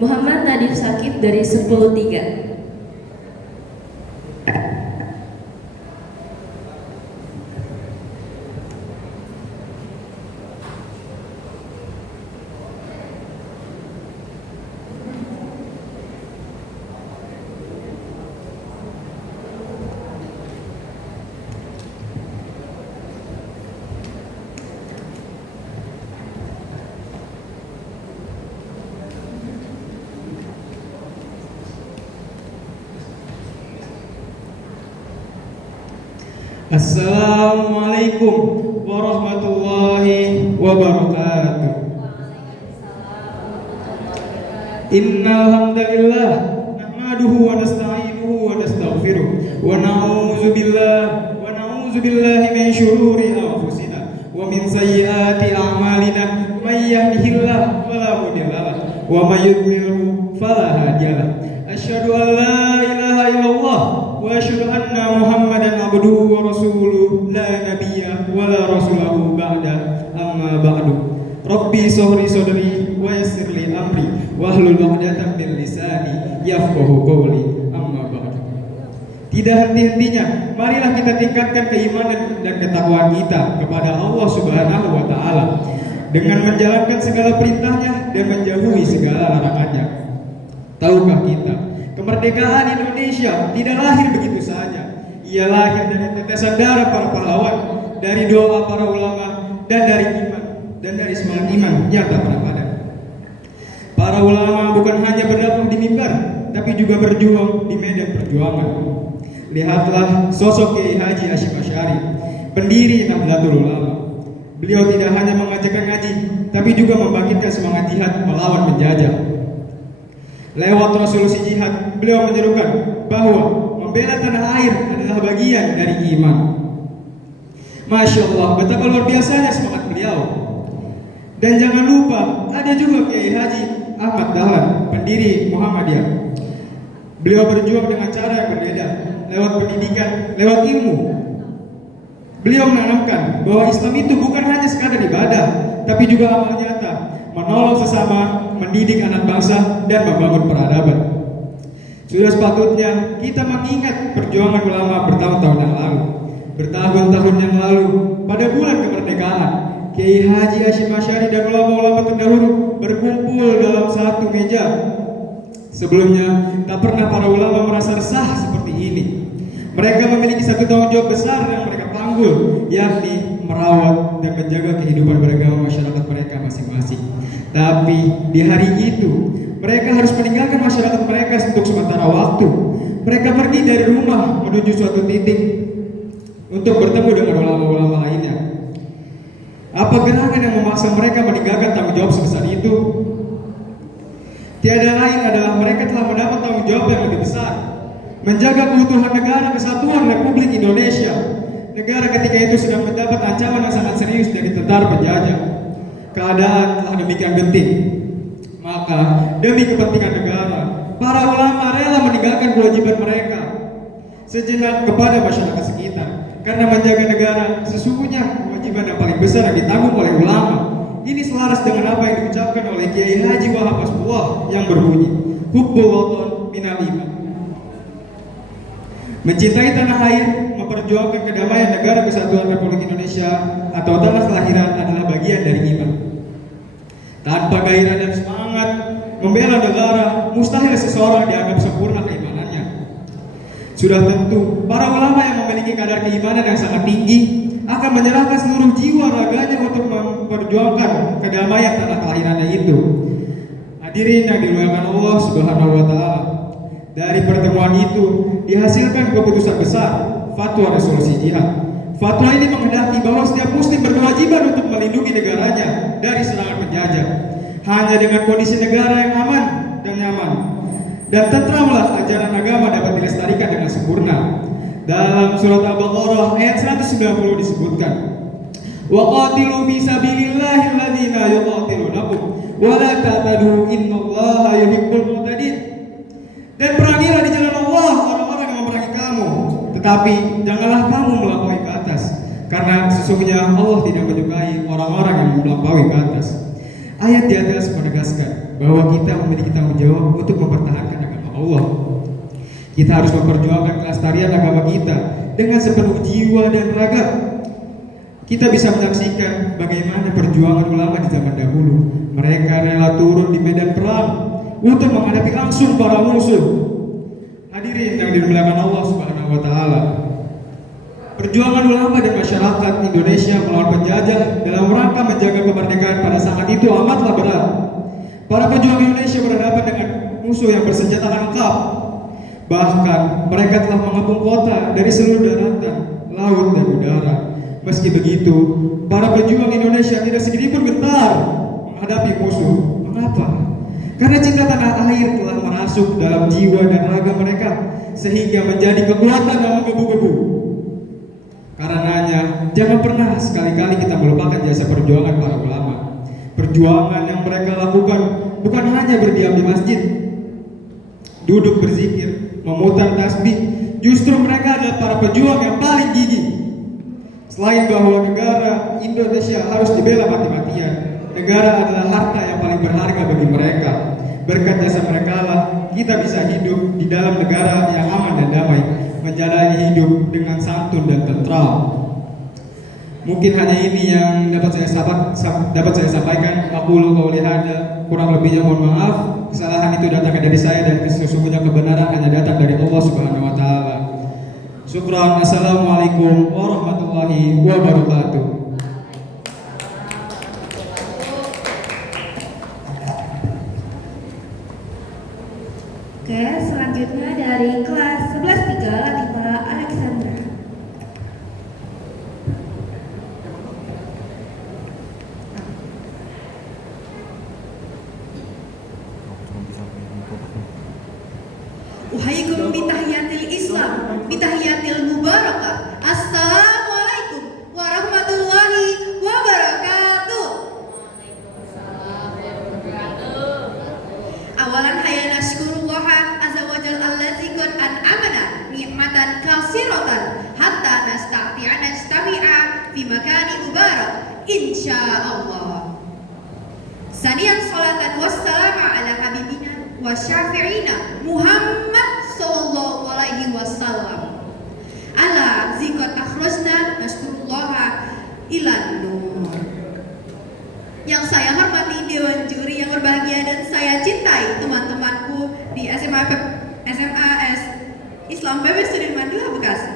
Muhammad Nadif Sakib dari 10.3. Assalamualaikum warahmatullahi wabarakatuh. Innal hamdalillah nahmaduhu wa nasta'inuhu wa nastaghfiruh wa na'udzu billahi min syururi anfusina wa min sayyiati a'malina may yahdihillahu fala mudilla lahu wa may yudlilhu fala hadiya lahu. Asyhadu an la ilaha illallah wa asyhadu anna Muhammadan abduhu wa rasuluh la nabiyya wa la rasulahu ba'da, amma ba'du. Rabbi sahri sadri wa yassir li amri wahlul 'uqdatam min lisani yafqahu qawli, amma ba'du. Tidak henti-hentinya marilah kita tingkatkan keimanan dan ketakwaan kita kepada Allah Subhanahu wa taala dengan menjalankan segala perintahnya dan menjauhi segala larangannya. kemerdekaannya. Tahukah kita, kemerdekaan Indonesia tidak lahir begitu saja. Ia lahir dari tetesan darah para pahlawan, dari doa para ulama, dan dari semangat iman yang tak pernah padam. Para ulama bukan hanya berdakwah di mimbar, tapi juga berjuang di medan perjuangan. Lihatlah sosok Kiai Haji Hashim Asy'ari, pendiri Nahdlatul Ulama. Beliau tidak hanya mengajarkan ngaji, tapi juga membangkitkan semangat jihad melawan penjajah. Lewat resolusi jihad, beliau menyerukan bahwa membela tanah air adalah bagian dari iman. Masya Allah, betapa luar biasanya semangat beliau. Dan jangan lupa, ada juga Kiai Haji Ahmad Dahlan, pendiri Muhammadiyah. Beliau berjuang dengan cara yang berbeda, lewat pendidikan, lewat ilmu. Beliau menanamkan bahwa Islam itu bukan hanya sekadar ibadah, tapi juga amal nyata, menolong sesama, mendidik anak bangsa, dan membangun peradaban. Sudah sepatutnya kita mengingat perjuangan ulama bertahun-tahun yang lalu. Bertahun-tahun yang lalu, pada bulan kemerdekaan, Kiai Haji Hashim Asy'ari dan ulama-ulama terdahulu berkumpul dalam satu meja. Sebelumnya, tak pernah para ulama merasa resah seperti ini. Mereka memiliki satu tanggung jawab besar yang mereka panggul, yakni merawat dan menjaga kehidupan beragama masyarakat mereka masing-masing. Tapi di hari itu, mereka harus meninggalkan masyarakat mereka untuk sementara waktu. Mereka pergi dari rumah menuju suatu titik untuk bertemu dengan ulama-ulama lainnya. Apa gerangan yang memaksa mereka meninggalkan tanggung jawab sebesar itu? Tiada lain adalah mereka telah mendapat tanggung jawab yang lebih besar, menjaga keutuhan negara kesatuan Republik Indonesia. Negara ketika itu sedang mendapat ancaman yang sangat serius dari tentara penjajah. Keadaan telah demikian genting. Maka demi kepentingan negara, para ulama rela meninggalkan kewajiban mereka sejenak kepada masyarakat sekitar. Karena menjaga negara sesungguhnya kewajiban yang paling besar yang ditanggung oleh ulama. Ini selaras dengan apa yang diucapkan oleh Kiai Haji Wahab Hasbullah yang berbunyi, Hubbul Waton minal iman. Mencintai tanah air, memperjuangkan kedamaian negara kesatuan Republik Indonesia atau tanah kelahiran adalah bagian dari iman. Tanpa gairah dan semangat membela negara, mustahil seseorang dianggap sempurna keimanannya. Sudah tentu, para ulama yang memiliki kadar keimanan yang sangat tinggi akan menyerahkan seluruh jiwa raganya untuk memperjuangkan kedamaian tanah kelahirannya itu. Hadirin yang dimuliakan Allah Subhanahu wa Ta'ala, dari pertemuan itu dihasilkan keputusan besar, fatwa resolusi jihad. Fatwa ini menghendaki bahwa setiap muslim berkewajiban untuk melindungi negaranya dari serangan penjajah. Hanya dengan kondisi negara yang aman dan nyaman dan tentramlah ajaran agama dapat dilestarikan dengan sempurna. Dalam surat Al-Baqarah ayat 190 disebutkan, wa qatilu fi sabilillahi alladziina yuqatilunakum wa la ta'tadu innallaha yuhibbul mu'tadin. Dan perangilah di jalan Allah orang-orang yang memerangi kamu, tetapi janganlah kamu melampaui ke atas, karena sesungguhnya Allah tidak menyukai orang-orang yang melampaui ke atas. Ayat di atas menegaskan bahwa kita memiliki tanggung jawab untuk mempertahankan agama Allah. Kita harus memperjuangkan kelestarian agama kita dengan sepenuh jiwa dan raga. Kita bisa menyaksikan bagaimana perjuangan ulama di zaman dahulu. Mereka rela turun di medan perang untuk menghadapi langsung para musuh. Hadirin yang dimuliakan Allah Subhanahu wa Ta'ala, perjuangan ulama dan masyarakat Indonesia melawan penjajah dalam rangka menjaga kemerdekaan pada saat itu amatlah berat. Para pejuang Indonesia berhadapan dengan musuh yang bersenjata lengkap. Bahkan mereka telah mengepung kota dari seluruh daratan, laut dan udara. Meski begitu, para pejuang Indonesia tidak sedikit pun gentar menghadapi musuh. Mengapa? Karena cinta tanah air telah merasuk dalam jiwa dan raga mereka, sehingga menjadi kekuatan yang menggebu-gebu. Karenanya, jangan pernah sekali-kali kita melupakan jasa perjuangan para ulama. Perjuangan yang mereka lakukan bukan hanya berdiam di masjid, duduk berzikir, memutar tasbih. Justru mereka adalah para pejuang yang paling gigih. Selain bahwa negara Indonesia harus dibela mati-matian, negara adalah harta yang paling berharga bagi mereka. Berkat jasa mereka lah kita bisa hidup di dalam negara yang aman dan damai, menjalani hidup dengan santun dan tentram. Mungkin hanya ini yang dapat saya sampaikan. Aku qauli hada, kurang lebihnya mohon maaf. Kesalahan itu datang dari saya dan sesungguhnya kebenaran hanya datang dari Allah Subhanahu wa taala. Syukran. Assalamualaikum warahmatullahi wabarakatuh. Oke, selanjutnya dari kelas 11-3 Latifah Alexandra. Uhayyikum bitahiyatil Islam, bitahiyatil mubarakah. Assalamualaikum warahmatullahi wabarakatuh. Awalan hayya nashkurullah azza wa jalla allazi qad an'amana ni'matan katsiratan hatta nastami'a fi makani mubarak insyaallah. Saniyan salatan wassalamu ala habibina wa syafi'ina Muhammad sallallahu alaihi wasallam. Ala zikat akhrajna nashkurullah ilan nur. Yang saya hormati Dewan Juri yang berbahagia dan saya cintai teman-temanku di SMAS Islam PB Sudirman II Bekasi.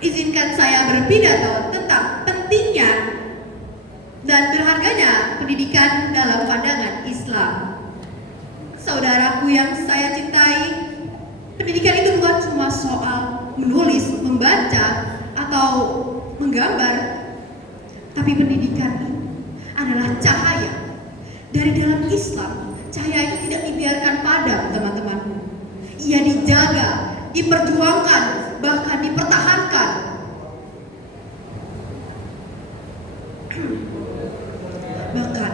Izinkan saya berpidato tentang pentingnya dan berharganya pendidikan dalam pandangan Islam. Saudaraku yang saya cintai, pendidikan itu bukan cuma soal menulis, membaca, atau menggambar, tapi pendidikan itu adalah cahaya. Dari dalam Islam, cahaya itu tidak dibiarkan padam, teman-temanku. Ia dijaga, diperjuangkan, bahkan dipertahankan. Bahkan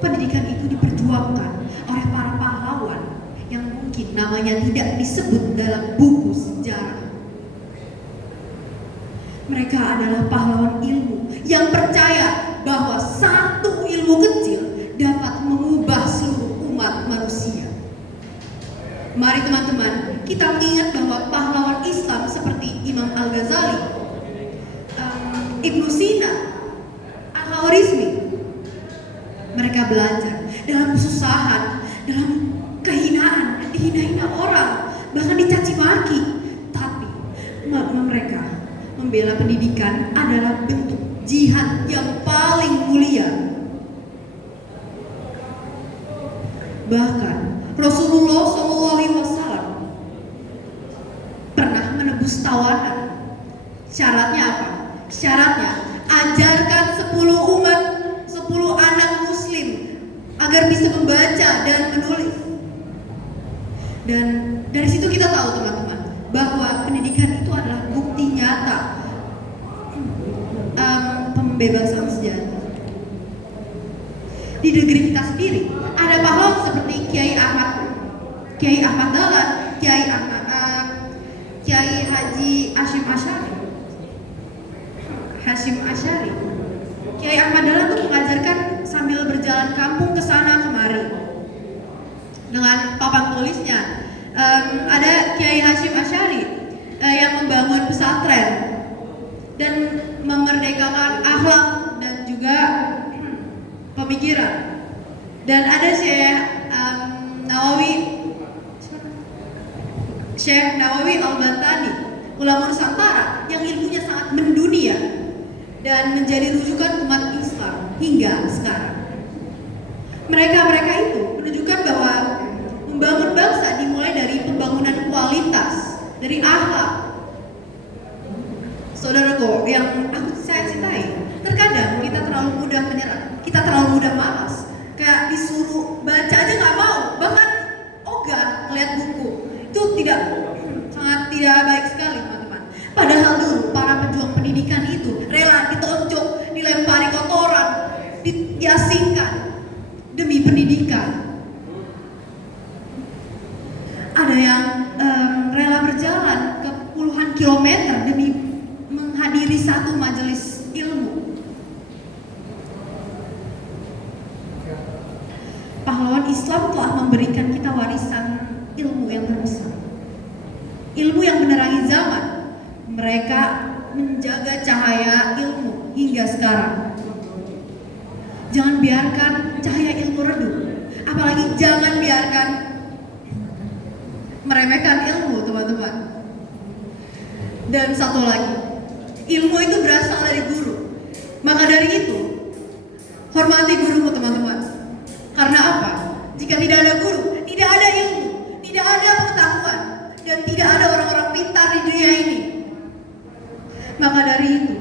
pendidikan itu diperjuangkan oleh para pahlawan yang mungkin namanya tidak disebut dalam buku sejarah. Mereka adalah pahlawan ilmu yang percaya bahwa satu ilmu kecil dapat mengubah seluruh umat manusia. Mari teman-teman, kita mengingat bahwa pahlawan Islam seperti Imam Al-Ghazali, Ibnu Sina, Al-Khawarizmi, mereka belajar dalam kesusahan, dalam kehinaan, dihina-hina orang, bahkan dicaci maki. Tapi mereka membela pendidikan adalah bentuk jihad yang paling mulia. Bahkan Rasulullah SAW pernah menebus tawanan. Syaratnya apa? Syaratnya ajarkan 10 umat, 10 anak muslim agar bisa membaca dan menulis. Dan dari situ kita tahu teman-teman bahwa pendidikan itu adalah bukti nyata pembebasan senjata. Di negeri kita sendiri ada pahlawan seperti Kiai Ahmad Dahlan, Kiai Haji Hashim Asyari. Kiai Ahmad Dahlan tuh mengajarkan sambil berjalan kampung ke sana kemari dengan papan tulisnya. Ada Kiai Hashim Asyari yang membangun pesantren dan memerdekakan akhlak dan juga pemikiran. Dan ada Syekh Nawawi Al-Bantani, ulama Nusantara yang ilmunya sangat mendunia dan menjadi rujukan umat Islam hingga sekarang. Mereka itu menunjukkan bahwa membangun bangsa dimulai dari pembangunan kualitas, dari akhlak. Saudaraku yang saya cintai, terkadang kita terlalu mudah menyerah, kita terlalu mudah malas, kayak disuruh baca aja nggak mau, bahkan ogah melihat buku. Itu sangat tidak baik sekali, teman-teman. Padahal dulu para pejuang pendidikan itu rela ditonjok, dilempari kotoran, diasingkan demi pendidikan. Ada yang rela berjalan ke puluhan kilometer demi menghadiri satu majelis ilmu. Pahlawan Islam telah memberikan kita warisan ilmu yang terbesar, ilmu yang menerangi zaman. Mereka menjaga cahaya ilmu hingga sekarang. Jangan biarkan cahaya ilmu redup, apalagi jangan biarkan meremehkan ilmu, teman-teman. Dan satu lagi, ilmu itu berasal dari guru. Maka dari itu, hormati gurumu, teman-teman. Karena apa? Jika tidak ada guru, tidak ada ilmu, tidak ada pengetahuan, dan tidak ada orang-orang pintar di dunia ini. Maka dari itu,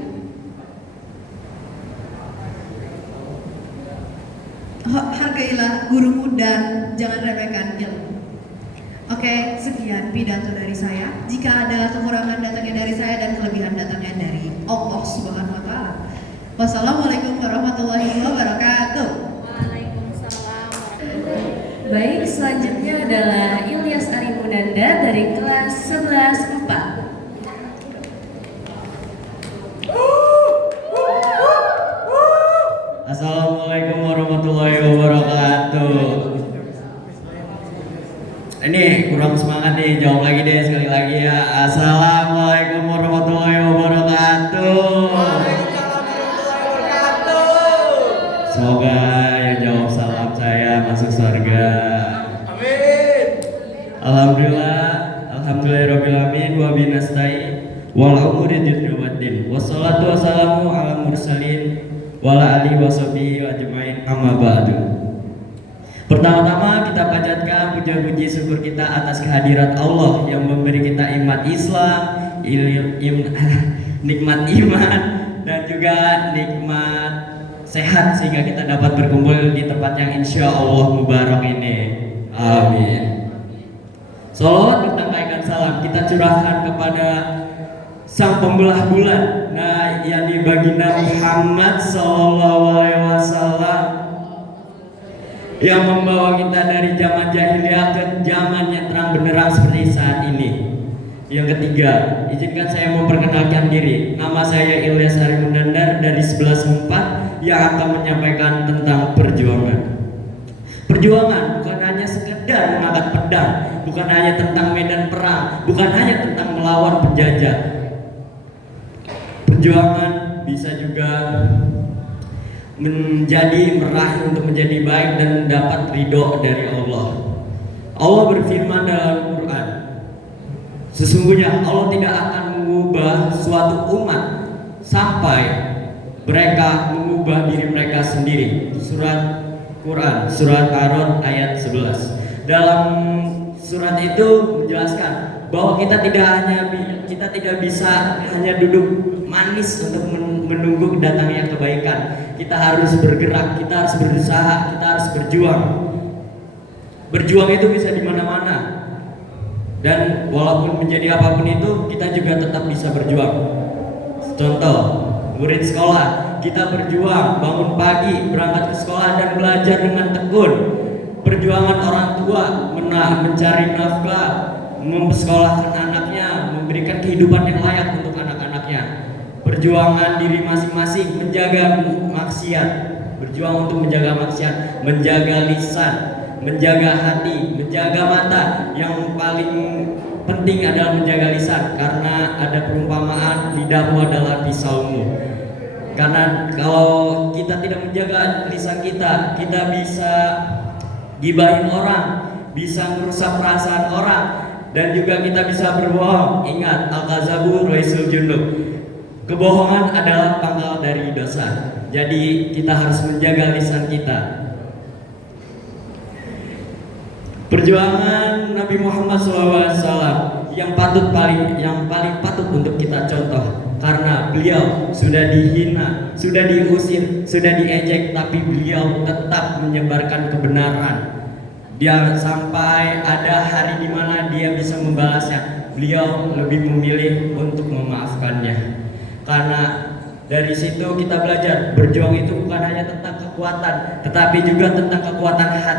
hargailah gurumu dan jangan remehkan ilmu. Oke, sekian pidato dari saya. Jika ada kekurangan datangnya dari saya dan kelebihan datangnya dari Allah Subhanahu wa taala. Wassalamualaikum warahmatullahi wabarakatuh. Waalaikumsalam warahmatullahi wabarakatuh. Baik, selanjutnya adalah Ilyas Arimunanda dari kelas 11 4. Assalamualaikum warahmatullahi wabarakatuh. Ini kurang semangat nih, jawab lagi deh sekali lagi ya. Assalamualaikum warahmatullahi wabarakatuh. Semoga yang jawab salam saya masuk surga. Amin. Alhamdulillahirobbilalamin wa binastain wal umuri dinwaddin. Wassalatu wassalamu ala mursalin wala alihi washabihi ajmain amma ba'du. Pertama-tama kita panjatkan puja-puji syukur kita atas kehadirat Allah yang memberi kita nikmat Islam, nikmat iman, dan juga nikmat sehat sehingga kita dapat berkumpul di tempat yang insya Allah mubarak ini. Amin. Salawat bertambahkan salam kita curahkan kepada sang pembelah bulan, nah yakni baginda Muhammad Sallallahu Alaihi Wasallam yang membawa kita dari zaman jahiliyah ke zaman yang terang benderang seperti saat ini. Yang ketiga, izinkan saya memperkenalkan diri. Nama saya Ilyas Arimunanda dari 11 4 yang akan menyampaikan tentang perjuangan. Perjuangan bukan hanya sekedar mengangkat pedang, bukan hanya tentang medan perang, bukan hanya tentang melawan penjajah. Perjuangan bisa juga meraih untuk menjadi baik dan dapat ridho dari Allah. Allah berfirman dalam Quran, sesungguhnya Allah tidak akan mengubah suatu umat sampai mereka mengubah diri mereka sendiri. Surat Quran, surat Ar-Ra'd ayat 11. Dalam surat itu menjelaskan bahwa kita tidak bisa hanya duduk manis untuk menunggu datangnya kebaikan. Kita harus bergerak, kita harus berusaha, kita harus berjuang. Berjuang itu bisa di mana-mana. Dan walaupun menjadi apapun itu, kita juga tetap bisa berjuang. Contoh, murid sekolah, kita berjuang, bangun pagi, berangkat ke sekolah dan belajar dengan tekun. Perjuangan orang tua mencari nafkah, memsekolahkan anaknya, memberikan kehidupan yang layak untuk anak-anaknya. Perjuangan diri masing-masing menjaga maksiat, berjuang untuk menjaga maksiat, menjaga lisan, menjaga hati, menjaga mata. Yang paling penting adalah menjaga lisan, karena ada perumpamaan lidahmu adalah pisaumu. Karena kalau kita tidak menjaga lisan kita, kita bisa gibahin orang, bisa merusak perasaan orang, dan juga kita bisa berbohong. Ingat, al-kazabu raisul junub. Kebohongan adalah pangkal dari dosa. Jadi kita harus menjaga lisan kita. Perjuangan Nabi Muhammad SAW yang paling patut untuk kita contoh, karena beliau sudah dihina, sudah diusir, sudah diejek, tapi beliau tetap menyebarkan kebenaran. Dia sampai ada hari di mana dia bisa membalasnya. Beliau lebih memilih untuk memaafkannya. Karena dari situ kita belajar berjuang itu bukan hanya tentang kekuatan, tetapi juga tentang kekuatan hati.